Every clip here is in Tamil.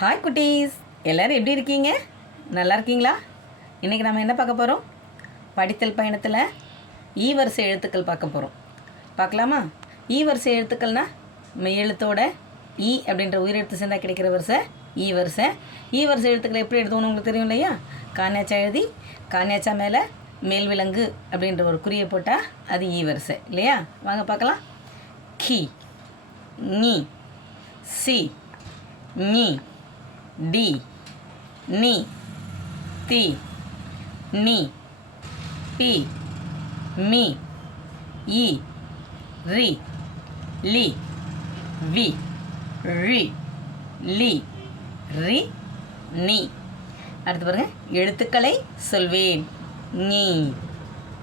ஹாய் குட்டீஸ். எல்லோரும் எப்படி இருக்கீங்க? நல்லா இருக்கீங்களா? இன்றைக்கி நம்ம என்ன பார்க்க போகிறோம் படித்தல் பயணத்தில் ஈ வரிசை எழுத்துக்கள் பார்க்க போகிறோம் பார்க்கலாமா? ஈ வரிசை எழுத்துக்கள்னா மெய் எழுத்தோட ஈ அப்படின்ற உயிரெழுத்து சேர்ந்தா கிடைக்கிற வரிசை ஈ வரிசை. ஈ வரிசை எழுத்துக்களை எப்படி எழுதுவோம்னு உங்களுக்கு தெரியும் இல்லையா? கான்யாச்சா எழுதி கான்யாச்சா மேலே மேல் விலங்கு அப்படின்ற ஒரு குறியை போட்டால் அது ஈ வரிசை இல்லையா? வாங்க பார்க்கலாம். கி நீ சி நீ டி நீ தி நீ பி மீ இ ரி லி வி ரி லி ரி நீ. அடுத்து பாருங்க. எழுத்துக்களை சொல்வேன். நீ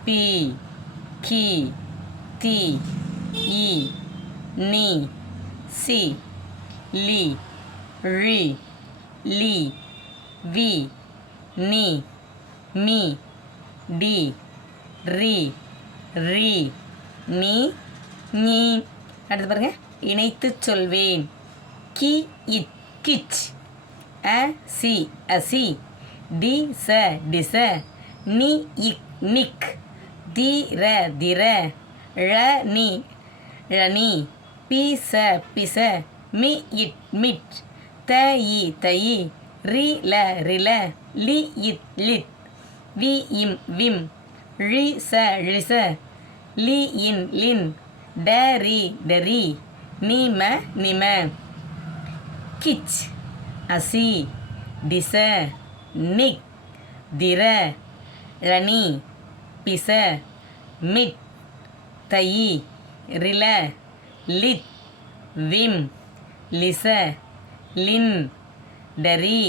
பி கி தி இ நீ சி லி ரி லி வி நீ மீ டி ரி ரி நீ நீ அடுத்து பாருங்க. இணைத்து சொல்வேன். கி இட் கிச். அ சி அசி டி ச டிச நி இக் நிக். தி ர திர ழ நீ. ழனி பி ச பிச மி இட் மிட். த இ தயி ரி ல ரில லி இத் லிட் வி இம் விம் ழி ச ழிச லி இன் லின் ட ரி டரி நீம நிம கிச் அசி டிச நிக் திர ரணி பிச மிட் தயி ரில லித் விம் லிச லின் டரி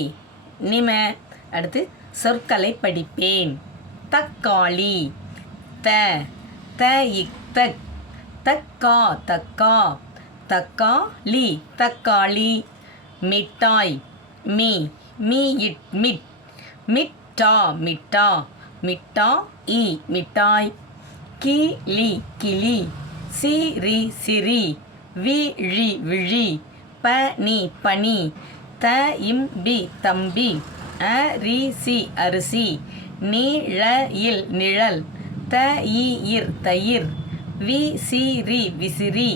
நிம அடுத்து சொற்களை படிப்பேன். தக்காளி த த இக் தக் தக்கா தக்கா தக்காளி தக்காளி மிட்டாய் மீ மீ இட் மிட் மிட்டா மிட்டா மிட்டா இ மிட்டாய் கிளி கிளி சிரி சிரி விழி விழி ப நீ பனி த இம்பி தம்பி. அ ரி அரிசி. அரிசி இல் நிழல். த இர் தயிர். விசிறி. விசிறி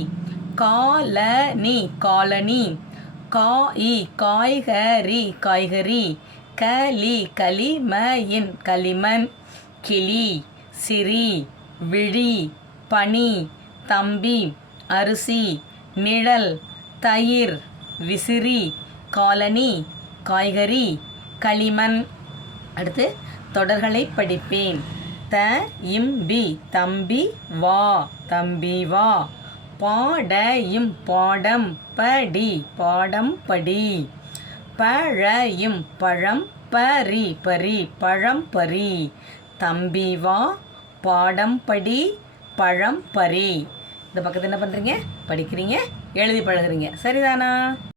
காலனி. கா இ காய்கறி. காய்கறி களி களிமயின் களிமண். கிளி சிரி விழி பனி. தம்பி அரிசி. நிழல். தயிர் விசிறி காலனி காய்கறி களிமண். அடுத்து தொடர்களை படிப்பேன். த இம்பி தம்பி வா தம்பி வா. பாடையும் பாடம் படி பாடம் படி. பழையும் பழம் பரி பரி பழம் பரி. தம்பி வா பாடம் படி பழம் பரி. இந்த பக்கத்தில் என்ன பண்ணுறீங்க படிக்கிறீங்க? எழுதி பழகுறீங்க. சரிதானா?